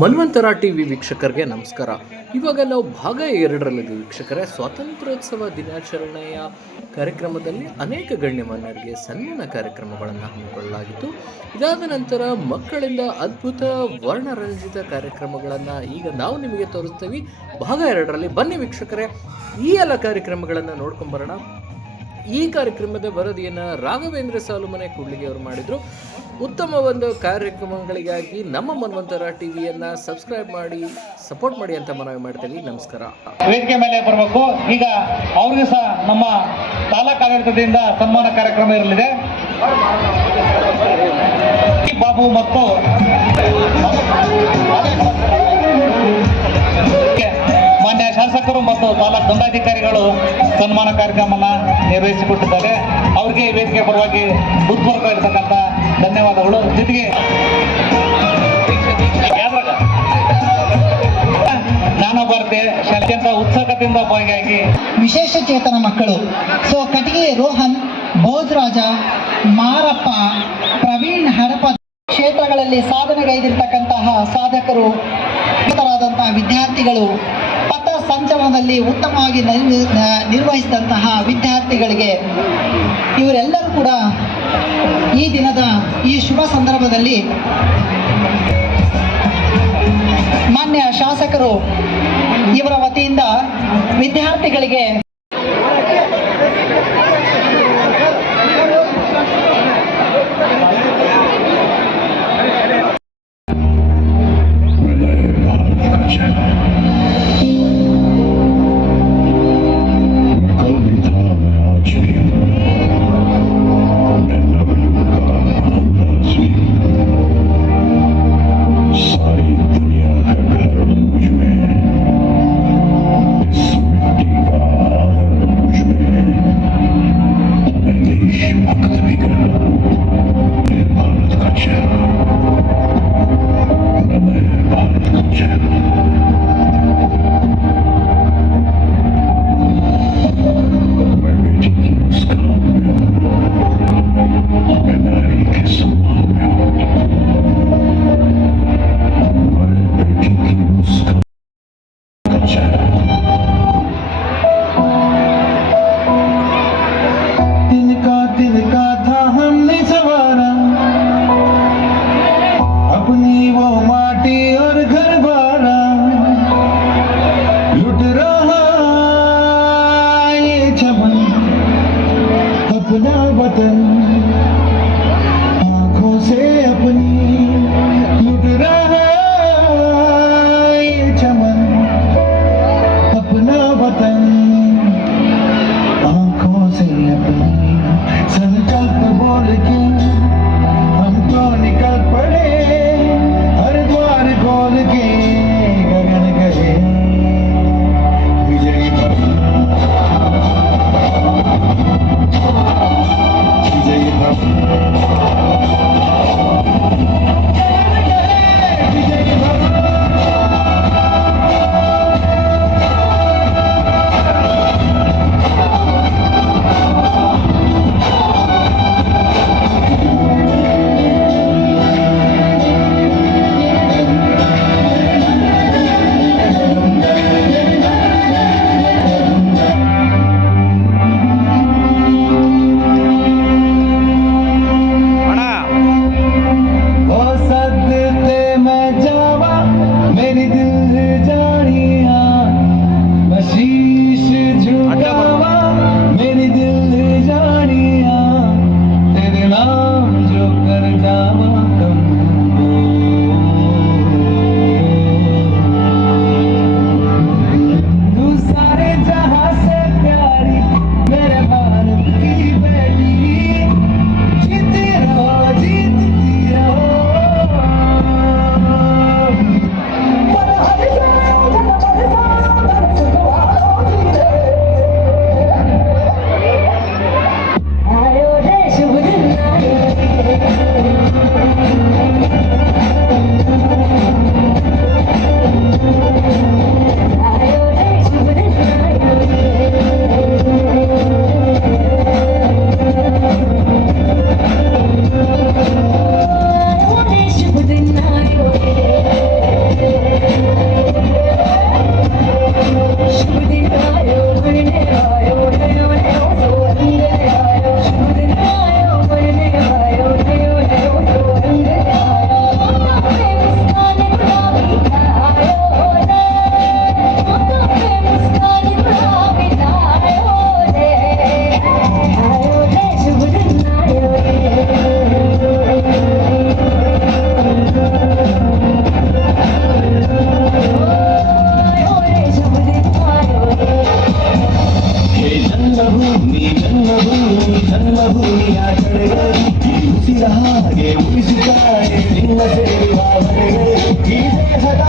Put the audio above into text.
ಮನ್ವಂತರ TV ವೀಕ್ಷಕರಿಗೆ ನಮಸ್ಕಾರ. ಇವಾಗ ನಾವು ಭಾಗ ಎರಡರಲ್ಲಿದ್ದೀವಿ ವೀಕ್ಷಕರೇ. ಸ್ವಾತಂತ್ರ್ಯೋತ್ಸವ ದಿನಾಚರಣೆಯ ಕಾರ್ಯಕ್ರಮದಲ್ಲಿ ಅನೇಕ ಗಣ್ಯಮಾನ್ಯರಿಗೆ ಸನ್ಮಾನ ಕಾರ್ಯಕ್ರಮಗಳನ್ನು ಹಮ್ಮಿಕೊಳ್ಳಲಾಗಿತ್ತು. ಇದಾದ ನಂತರ ಮಕ್ಕಳಿಂದ ಅದ್ಭುತ ವರ್ಣರಂಜಿತ ಕಾರ್ಯಕ್ರಮಗಳನ್ನು ಈಗ ನಾವು ನಿಮಗೆ ತೋರಿಸ್ತೀವಿ. ಭಾಗ ಎರಡರಲ್ಲಿ ಬನ್ನಿ ವೀಕ್ಷಕರೇ. ಈ ಎಲ್ಲ ಕಾರ್ಯಕ್ರಮಗಳನ್ನು ನೋಡ್ಕೊಂಬರೋಣ ಈ ಕಾರ್ಯಕ್ರಮದ ವರದಿಯನ್ನು ರಾಘವೇಂದ್ರ ಸಾಲುಮನೆ ಕೂಡ್ಲಿಗೆ ಅವರು ಮಾಡಿದರು. ಉತ್ತಮ ಒಂದು ಕಾರ್ಯಕ್ರಮಗಳಿಗಾಗಿ ನಮ್ಮ ಮನ್ವಂತರ ಟಿವಿಯನ್ನ ಸಬ್ಸ್ಕ್ರೈಬ್ ಮಾಡಿ, ಸಪೋರ್ಟ್ ಮಾಡಿ ಅಂತ ಮನವಿ ಮಾಡ್ತೀವಿ. ನಮಸ್ಕಾರ. ವೇದಿಕೆ ಮೇಲೆ ಬರಬೇಕು. ಈಗ ಅವ್ರಿಗೆ ಸಹ ನಮ್ಮ ತಾಲೂಕು ಆಡಳಿತದಿಂದ ಸನ್ಮಾನ ಕಾರ್ಯಕ್ರಮ ಇರಲಿದೆ. ಬಾಬು ಮತ್ತು ಮಾನ್ಯ ಶಾಸಕರು ಮತ್ತು ತಾಲೂಕು ದಂಡಾಧಿಕಾರಿಗಳು ಸನ್ಮಾನ ಕಾರ್ಯಕ್ರಮನ ನಿರ್ವಹಿಸಿಕೊಟ್ಟಿದ್ದಾರೆ. ಅವ್ರಿಗೆ ವೇದಿಕೆ ಪರವಾಗಿ ಹೃತ್ಪೂರ್ವಕವಾಗಿರ್ತಕ್ಕಂಥ ಧನ್ಯವಾದಗಳು ಜೊತೆಗೆ ನಾನು ಬರ್ತೆ ಅತ್ಯಂತ ಉತ್ಸುಕತೆಯಿಂದ ಭಾಗಿಯಾಗಿ. ವಿಶೇಷ ಚೇತನ ಮಕ್ಕಳು. ಸೊ ಕಟಿಗೆ ರೋಹನ್, ಭೋಜರಾಜ, ಮಾರಪ್ಪ, ಪ್ರವೀಣ್ ಹಡಪ ಕ್ಷೇತ್ರಗಳಲ್ಲಿ ಸಾಧನೆಗೈದಿರ್ತಕ್ಕಂತಹ ಸಾಧಕರು ವಿದ್ಯಾರ್ಥಿಗಳು. ಸಂಚಲನದಲ್ಲಿ ಉತ್ತಮವಾಗಿ ನಿರ್ವಹಿಸಿದಂತಹ ವಿದ್ಯಾರ್ಥಿಗಳಿಗೆ ಇವರೆಲ್ಲರೂ ಕೂಡ ಈ ದಿನದ ಈ ಶುಭ ಸಂದರ್ಭದಲ್ಲಿ ಮಾನ್ಯ ಶಾಸಕರು ಇವರ ವತಿಯಿಂದ ವಿದ್ಯಾರ್ಥಿಗಳಿಗೆ ಜನ್ಮಭೂಮಿ ಜನ್ಮಭೂಮಿ ಜನ್ಮಭೂಮಿಯ ಕಡೆಗೆ ಉಸಿರ ಹಾಗೆ ಉಳಿಸಿದ್ದಾರೆ ನಿನ್ನ ಸೇವಾ ಬರೆಗೆ ಈ ದೇಶದ